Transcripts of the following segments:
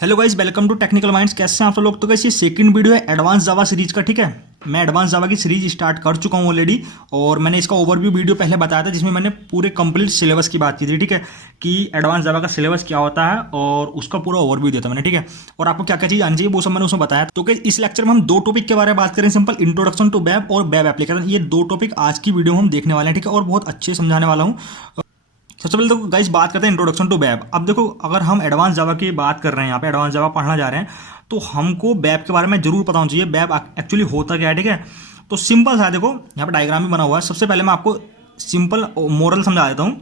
Hello guys, welcome to technical minds. कैसे हैं आप सब लोग। तो गाइस ये सेकंड वीडियो है एडवांस जावा सीरीज का। ठीक है, मैं एडवांस जावा की सीरीज स्टार्ट कर चुका हूं ऑलरेडी, और मैंने इसका ओवरव्यू वीडियो पहले बताया था जिसमें मैंने पूरे कंप्लीट सिलेबस की बात की थी। ठीक है, कि एडवांस जावा का सिलेबस क्या होता है और उसका पूरा ओवरव्यू दिया था मैंने। ठीक है, और आपको क्या क्या चीज़ आनी चाहिए वो सब मैंने उसमें बताया। तो गाइस इस लेक्चर में हम दो टॉपिक के बारे में बात करें, सिंपल इंट्रोडक्शन टू वेब और वेब एप्लीकेशन। ये दो टॉपिक आज की वीडियो में हम देखने वाले हैं। ठीक है, और बहुत अच्छे समझाने वाला हूँ। सबसे पहले तो गाइस बात करते हैं इंट्रोडक्शन टू वेब। अब देखो, अगर हम एडवांस जावा की बात कर रहे हैं, यहाँ पे एडवांस जावा पढ़ना जा रहे हैं, तो हमको वेब के बारे में जरूर पता होना चाहिए वेब एक्चुअली होता क्या है। ठीक है, तो सिंपल सा है, देखो यहाँ पे डायग्राम भी बना हुआ है। सबसे पहले मैं आपको सिंपल मोरल समझा देता हूँ।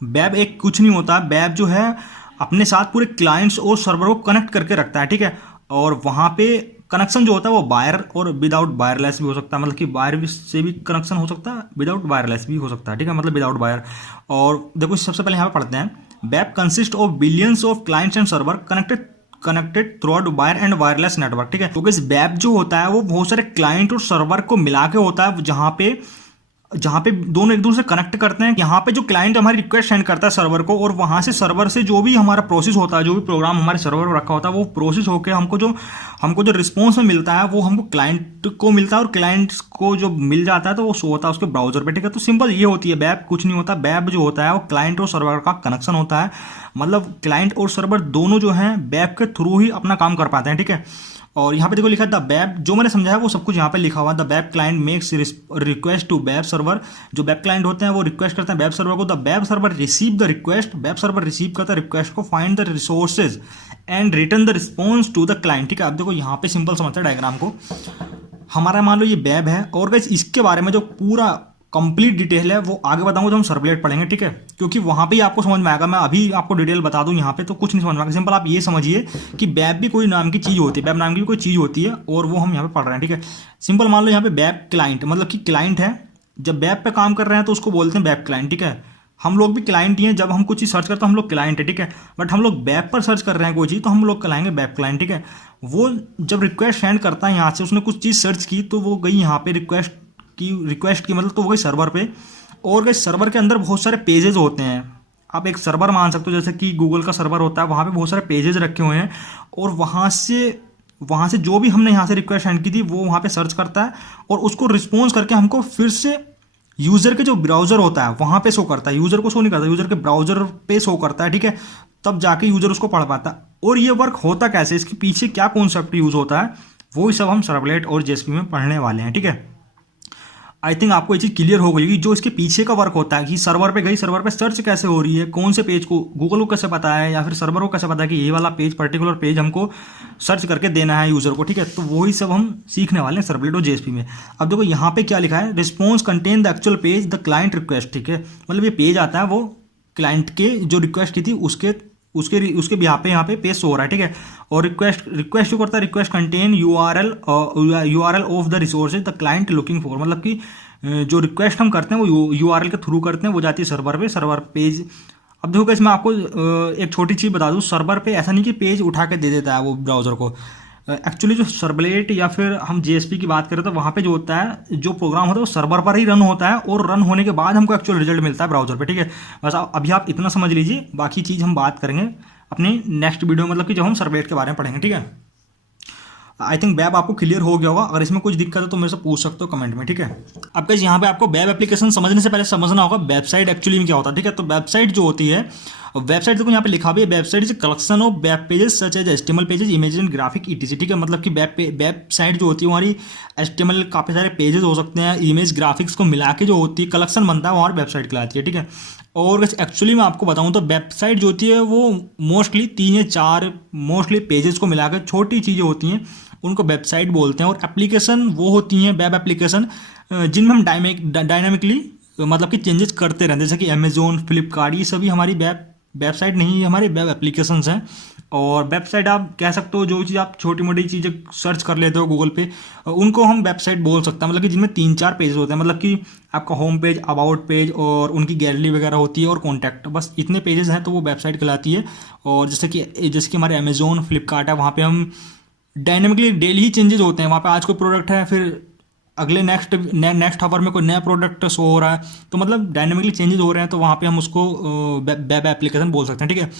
वेब एक कुछ नहीं होता। वेब जो है अपने साथ पूरे क्लाइंट्स और सर्वर को कनेक्ट करके रखता है। ठीक है, और वहाँ पे कनेक्शन जो होता है वो वायर और विदाउट वायरलेस भी हो सकता है, मतलब कि वायर से भी कनेक्शन हो सकता है, विदाउट वायरलेस भी हो सकता है। ठीक है, मतलब विदाउट वायर। और देखो सबसे पहले यहाँ पे पढ़ते हैं, web consist of billions of clients and server connected through out wire and wireless network. ठीक है, क्योंकि इस वेब जो होता है वो बहुत सारे क्लाइंट और सर्वर को मिला के होता है, जहाँ पे दोनों एक दूसरे से कनेक्ट करते हैं। यहाँ पे जो क्लाइंट हमारी रिक्वेस्ट सेंड करता है सर्वर को, और वहाँ से सर्वर से जो भी हमारा प्रोसेस होता है, जो भी प्रोग्राम हमारे सर्वर पर रखा होता है, वो प्रोसेस होकर हमको जो रिस्पॉन्स में मिलता है वो हमको क्लाइंट को मिलता है, और क्लाइंट को जो मिल जाता है तो वो शो होता है उसके ब्राउजर पे। ठीक है, तो सिंपल ये होती है वेब। कुछ नहीं होता। वेब जो होता है वो क्लाइंट और सर्वर का कनेक्शन होता है, मतलब क्लाइंट और सर्वर दोनों जो हैं वेब के थ्रू ही अपना काम कर पाते हैं। ठीक है, और यहाँ पे देखो लिखा है द वेब, जो मैंने समझाया वो सब कुछ यहाँ पे लिखा हुआ है। The web client makes request to web server. जो वेब क्लाइंट होते हैं वो रिक्वेस्ट करते हैं वेब सर्वर को। The web server receive the request. Web server receive करता है रिक्वेस्ट को, find the resources and return the response to the client. ठीक है, अब देखो यहाँ पे सिंपल समझते हैं डायग्राम को। हमारा मान लो ये वेब है, और गाइस इसके बारे में जो पूरा कंप्लीट डिटेल है वो आगे बताऊंगा जब हम सर्वलेट पढ़ेंगे। ठीक है, क्योंकि वहां पे ही आपको समझ में आएगा। मैं अभी आपको डिटेल बता दूं यहाँ पे तो कुछ नहीं समझ में आएगा। सिंपल आप ये समझिए कि वेब भी कोई नाम की चीज़ होती है, वेब नाम की भी कोई चीज़ होती है, और वो हम यहाँ पे पढ़ रहे हैं। ठीक है, सिंपल मान लो यहाँ पे वेब क्लाइंट, मतलब कि क्लाइंट है, जब वेब पे काम कर रहे हैं तो उसको बोलते हैं वेब क्लाइंट। ठीक है, हम लोग भी क्लाइंट ही हैं। जब हम कुछ चीज़ सर्च करते हैं हम लोग क्लाइंट है। ठीक है, बट हम लोग वेब पर सर्च कर रहे हैं कोई चीज़, तो हम लोग कहलाएंगे वेब क्लाइंट। ठीक है, वो जब रिक्वेस्ट सेंड करता है यहाँ से, उसने कुछ चीज़ सर्च की तो वो गई यहाँ पे रिक्वेस्ट की मतलब तो वो गई सर्वर पे। और गई सर्वर के अंदर बहुत सारे पेजेस होते हैं। आप एक सर्वर मान सकते हो, जैसे कि गूगल का सर्वर होता है, वहाँ पे बहुत सारे पेजेस रखे हुए हैं, और वहाँ से जो भी हमने यहाँ से रिक्वेस्ट सेंड की थी वो वहाँ पे सर्च करता है, और उसको रिस्पॉन्स करके हमको फिर से यूज़र के जो ब्राउज़र होता है वहाँ पे शो करता है। यूज़र को शो नहीं करता, यूज़र के ब्राउज़र पे शो करता है। ठीक है, तब जाके यूज़र उसको पढ़ पाता है। और ये वर्क होता कैसे, इसके पीछे क्या कॉन्सेप्ट यूज़ होता है, वो सब हम सर्वलेट और जेएसपी में पढ़ने वाले हैं। ठीक है, आई थिंक आपको ये चीज़ क्लियर हो गई कि जो इसके पीछे का वर्क होता है, कि सर्वर पे गई, सर्वर पे सर्च कैसे हो रही है, कौन से पेज को गूगल को कैसे पता है, या फिर सर्वर को कैसे पता है कि ये वाला पेज, पर्टिकुलर पेज हमको सर्च करके देना है यूज़र को। ठीक है, तो वही सब हम सीखने वाले हैं सर्वलेट और जेएसपी में। अब देखो यहाँ पे क्या लिखा है, response contain the actual page the client request. ठीक है, मतलब ये पेज आता है वो क्लाइंट के जो रिक्वेस्ट की थी उसके यहाँ पे पेज हो रहा है। ठीक है, और रिक्वेस्ट जो करता है, request contain URL of the resources the client looking for, मतलब कि जो रिक्वेस्ट हम करते हैं वो यूआरएल के थ्रू करते हैं, वो जाती है सर्वर पेज। अब देखो गाइस मैं आपको एक छोटी चीज़ बता दूं, सर्वर पे ऐसा नहीं कि पेज उठा के दे देता है वो ब्राउज़र को। एक्चुअली जो सर्वलेट या फिर हम जेएसपी की बात करें तो वहाँ पे जो होता है, जो प्रोग्राम होता है वो सर्वर पर ही रन होता है, और रन होने के बाद हमको एक्चुअल रिजल्ट मिलता है ब्राउज़र पे। ठीक है, बस अभी आप इतना समझ लीजिए, बाकी चीज़ हम बात करेंगे अपनी नेक्स्ट वीडियो में, मतलब कि जब हम सर्वलेट के बारे में पढ़ेंगे। ठीक है, आई थिंक वेब आपको क्लियर हो गया होगा। अगर इसमें कुछ दिक्कत है तो मेरे से पूछ सकते हो कमेंट में। ठीक है, अब गाइस यहाँ पे आपको वेब एप्लीकेशन समझने से पहले समझना होगा वेबसाइट एक्चुअली में क्या होता है। ठीक है, तो वेबसाइट जो होती है, वेबसाइट देखो यहाँ पे लिखा हुआ है, website is collection of web pages such as HTML pages, image and graphic ETC. ठीक है, मतलब कि वेबसाइट जो होती है हमारी एचटीएमएल काफ़ी सारे पेजेस हो सकते हैं, इमेज ग्राफिक्स को मिला के जो होती है कलेक्शन बनता है, वो हमारी वेबसाइट कहलाती है। ठीक है, और एक्चुअली मैं आपको बताऊं तो वेबसाइट जो होती है वो मोस्टली 3 या 4 मोस्टली पेजेस को मिलाकर छोटी चीज़ें होती हैं, उनको वेबसाइट बोलते हैं। और एप्लीकेशन वो होती हैं वेब एप्लीकेशन जिनमें हम डायनामिकली मतलब कि चेंजेस करते रहते हैं, जैसे कि अमेजोन, फ्लिपकार्ट, ये सभी हमारी वेबसाइट नहीं, हमारे वेब एप्लीकेशंस हैं। और वेबसाइट आप कह सकते हो जो चीज़ आप छोटी मोटी चीज़ें सर्च कर लेते हो गूगल पे, उनको हम वेबसाइट बोल सकते हैं, मतलब कि जिनमें 3-4 पेज होते हैं, मतलब कि आपका होम पेज, अबाउट पेज, और उनकी गैलरी वगैरह होती है, और कॉन्टैक्ट, बस इतने पेजेस हैं तो वो वेबसाइट कहलाती है। और जैसे कि हमारे अमेजोन, फ्लिपकार्ट है, वहाँ पे हम डायनेमिकली डेली ही चेंजेस होते हैं। वहाँ पे आज कोई प्रोडक्ट है, फिर अगले नेक्स्ट आवर में कोई नया प्रोडक्ट शो हो रहा है, तो मतलब डायनेमिकली चेंजेस हो रहे हैं, तो वहाँ पे हम उसको वेब एप्लीकेशन बोल सकते हैं। ठीक है,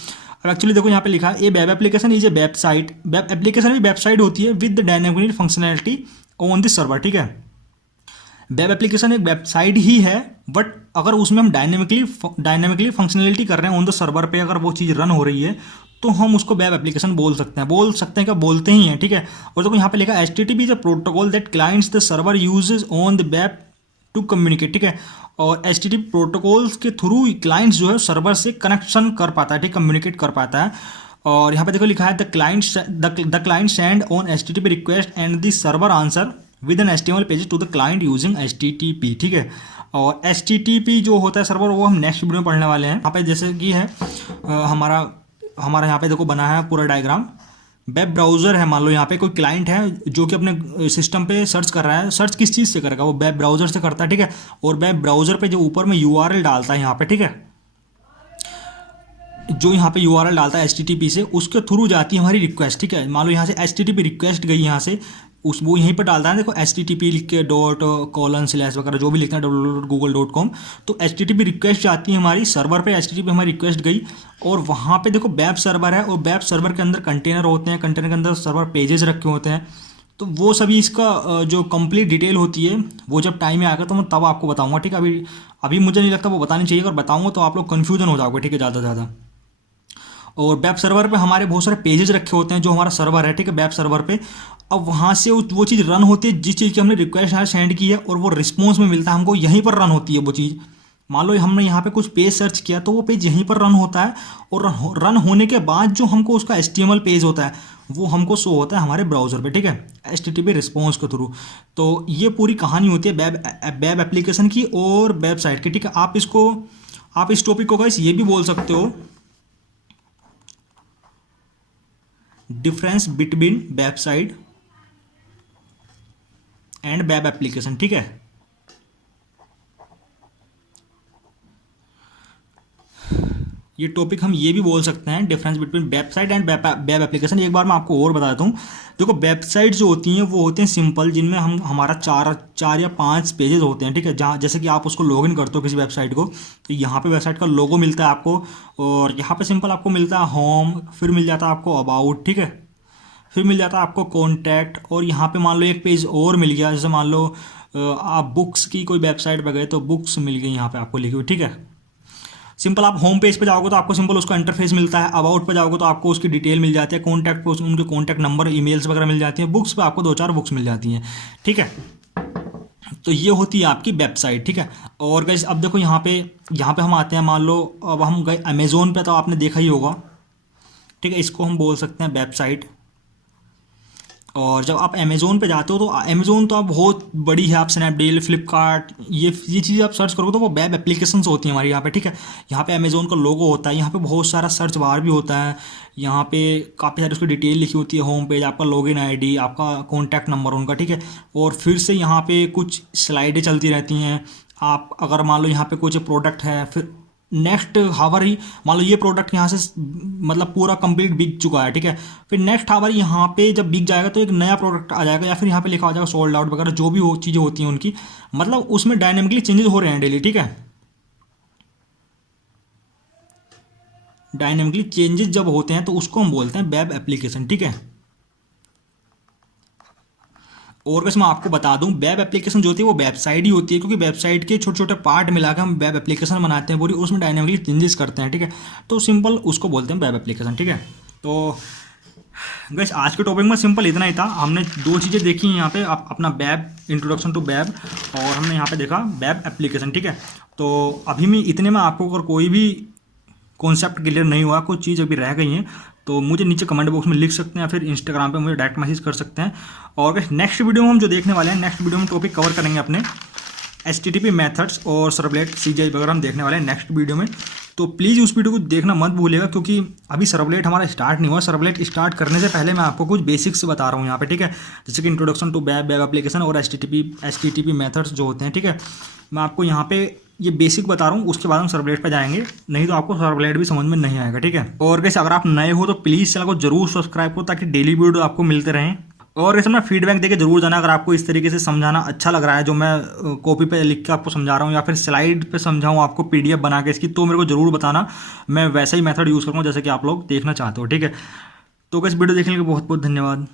अब एक्चुअली देखो यहाँ पे लिखा है a web application is a website, web application भी वेबसाइट होती है with the dynamic functionality on this server, ठीक है। वेब एप्लीकेशन एक वेबसाइट ही है, बट अगर उसमें हम डायनेमिकली फंक्शनैलिटी कर रहे हैं ऑन द सर्वर पे, अगर वो चीज़ रन हो रही है तो हम उसको वेब एप्लीकेशन बोल सकते हैं क्या, बोलते ही हैं, ठीक है। और देखो यहाँ पे लिखा HTTP is a protocol that clients the server uses on the web to communicate, ठीक है। और HTTP प्रोटोकॉल्स के थ्रू क्लाइंट्स जो है सर्वर से कनेक्शन कर पाता है, ठीक, कम्युनिकेट कर पाता है। और यहाँ पे देखो लिखा है the client send on HTTP request and the server answer with an HTML page to the client using HTTP, ठीक है। और HTTP जो होता है सर्वर, वो हम नेक्स्ट वीडियो में पढ़ने वाले हैं। यहाँ पे जैसे कि है हमारा यहाँ पे देखो बना है पूरा डायग्राम। वेब ब्राउज़र है, मान लो यहाँ पे कोई क्लाइंट है जो कि अपने सिस्टम पे सर्च कर रहा है। सर्च किस चीज़ से करेगा, वो वेब ब्राउज़र से करता है, ठीक है। और वेब ब्राउज़र पे जो ऊपर में URL डालता है यहाँ पे, ठीक है, जो यहाँ पे URL डालता है HTTP से, उसके थ्रू जाती है हमारी रिक्वेस्ट, ठीक है। मान लो यहाँ से HTTP रिक्वेस्ट गई यहाँ से, वो यहीं पर डालता है, देखो HTTP लिख के .:/ वगैरह जो भी लिखते हैं www.google.com, तो HTTP रिक्वेस्ट जाती है हमारी सर्वर पे। HTTP हमारी रिक्वेस्ट गई और वहाँ पे देखो वेब सर्वर है, और वेब सर्वर के अंदर कंटेनर होते हैं, कंटेनर के अंदर सर्वर पेजेस रखे होते हैं। तो वो सभी इसका जो कंप्लीट डिटेल होती है वो जब टाइम में आएगा तो मैं तब आपको बताऊँगा, ठीक है। अभी मुझे नहीं लगता वो बतानी चाहिए, अगर बताऊँगा तो आप लोग कन्फ्यूजन हो जाओगे, ठीक है, ज़्यादा से ज़्यादा। और वेब सर्वर पे हमारे बहुत सारे पेजेस रखे होते हैं, जो हमारा सर्वर है, ठीक है, वेब सर्वर पे। अब वहाँ से वो चीज़ रन होती है, जिस चीज़ की हमने रिक्वेस्ट यहाँ सेंड की है, और वो रिस्पॉन्स में मिलता है हमको, यहीं पर रन होती है वो चीज़। मान लो हमने यहाँ पे कुछ पेज सर्च किया तो वो पेज यहीं पर रन होता है, और रन होने के बाद जो हमको उसका HTML पेज होता है वो हमको शो होता है हमारे ब्राउज़र पे, ठीक है, HTTP रिस्पॉन्स के थ्रू। तो ये पूरी कहानी होती है वेब एप्लीकेशन की और वेबसाइट की, ठीक है। आप इस टॉपिक को गाइस ये भी बोल सकते हो, difference between website and web application, ठीक है। ये टॉपिक हम ये भी बोल सकते हैं, difference between website and web application. एक बार मैं आपको और बता देता हूँ। देखो वेबसाइट जो होती हैं वो होते हैं सिंपल, जिनमें हमारा चार या 5 पेजेस होते हैं, ठीक है। जहाँ जैसे कि आप उसको लॉगिन करते हो किसी वेबसाइट को, तो यहाँ पे वेबसाइट का लोगो मिलता है आपको, और यहाँ पे सिंपल आपको मिलता है होम, फिर मिल जाता है आपको अबाउट, ठीक है, फिर मिल जाता है आपको कॉन्टैक्ट, और यहाँ पे मान लो एक पेज और मिल गया, जैसे मान लो आप बुक्स की कोई वेबसाइट पर गए तो बुक्स मिल गई यहाँ पे आपको लिखी हुई, ठीक है। सिंपल आप होम पेज पे जाओगे तो आपको सिंपल उसका इंटरफेस मिलता है, अबाउट पे जाओगे तो आपको उसकी डिटेल मिल जाती है, कॉन्टैक्ट पे उनके कॉन्टैक्ट नंबर, ईमेल्स वगैरह मिल जाती हैं, बुक्स पे आपको 2-4 बुक्स मिल जाती हैं, ठीक है। तो ये होती है आपकी वेबसाइट, ठीक है। और गाइस अब देखो यहाँ पे हम आते हैं, मान लो अब हम गए अमेज़ोन पे, तो आपने देखा ही होगा, ठीक है, इसको हम बोल सकते हैं वेबसाइट। और जब आप अमेज़ोन पे जाते हो तो अमेज़ोन तो आप बहुत बड़ी है, आप स्नैपडील, फ्लिपकार्ट, ये चीज़ें आप सर्च करोगे तो वो वेब एप्लीकेशंस होती हैं हमारी यहाँ पे, ठीक है। यहाँ पे अमेज़ोन का लोगो होता है, यहाँ पे बहुत सारा सर्च बार भी होता है, यहाँ पे काफ़ी सारी उसकी डिटेल लिखी होती है, होम पेज, आपका लॉगिन ID, आपका कॉन्टैक्ट नंबर उनका, ठीक है। और फिर से यहाँ पे कुछ स्लाइडें चलती रहती हैं। आप अगर मान लो यहाँ पे कुछ प्रोडक्ट है, फिर नेक्स्ट हावर ही मान लो ये प्रोडक्ट यहाँ से मतलब पूरा कंप्लीट बिक चुका है, ठीक है, फिर नेक्स्ट हावर यहाँ पे जब बिक जाएगा तो एक नया प्रोडक्ट आ जाएगा, या फिर यहाँ पे लिखा हो जाएगा सोल्ड आउट वगैरह, जो भी चीज़ें होती हैं उनकी, मतलब उसमें डायनेमिकली चेंजेस हो रहे हैं डेली, ठीक है। डायनेमिकली चेंजेस जब होते हैं तो उसको हम बोलते हैं वेब एप्लीकेशन, ठीक है। और बस मैं आपको बता दूं, वेब एप्लीकेशन जो होती है वो वेबसाइट ही होती है, क्योंकि वेबसाइट के छोटे छोटे पार्ट मिलाकर हम वेब एप्लीकेशन बनाते हैं पूरी, उसमें डायनेमिकली चेंजेस करते हैं, ठीक है। तो सिंपल उसको बोलते हैं वेब एप्लीकेशन, ठीक है। तो गाइस आज के टॉपिक में सिंपल इतना ही था। हमने 2 चीज़ें देखी हैं यहाँ पे, अपना वेब, इंट्रोडक्शन टू वेब, और हमने यहाँ पे देखा वेब एप्लीकेशन, ठीक है। तो अभी मैं इतने में आपको अगर कोई भी कॉन्सेप्ट क्लियर नहीं हुआ, कुछ चीज़ अभी रह गई हैं, तो मुझे नीचे कमेंट बॉक्स में लिख सकते हैं, या फिर इंस्टाग्राम पे मुझे डायरेक्ट मैसेज कर सकते हैं। और नेक्स्ट वीडियो में हम जो देखने वाले हैं, नेक्स्ट वीडियो में टॉपिक कवर करेंगे अपने HTTP मेथड्स और सर्वलेट CGI वगैरह हम देखने वाले हैं नेक्स्ट वीडियो में। तो प्लीज़ उस वीडियो को देखना मत भूलिएगा, क्योंकि अभी सर्वलेट हमारा स्टार्ट नहीं हुआ। सर्वलेट स्टार्ट करने से पहले मैं आपको कुछ बेसिक्स बता रहा हूँ यहाँ पे, ठीक है, जैसे कि इंट्रोडक्शन टू वेब एप्लीकेशन और HTTP मेथड्स जो होते हैं, ठीक है। मैं आपको यहाँ पे ये बेसिक बता रहा हूँ, उसके बाद हम सर्वलेट पे जाएंगे, नहीं तो आपको सर्वलेट भी समझ में नहीं आएगा, ठीक है। और गाइस अगर आप नए हो तो प्लीज़ चैनल को जरूर सब्सक्राइब करो, ताकि डेली वीडियो आपको मिलते रहें। और ये सब ना फीडबैक देके जरूर जाना अगर आपको इस तरीके से समझाना अच्छा लग रहा है, जो मैं कॉपी पे लिख के आपको समझा रहा हूँ या फिर स्लाइड पे समझाऊँ आपको पीडीएफ बना के इसकी, तो मेरे को जरूर बताना। मैं वैसा ही मेथड यूज़ करूँगा जैसे कि आप लोग देखना चाहते हो, ठीक है। तो इस वीडियो देखने के लिए बहुत बहुत धन्यवाद।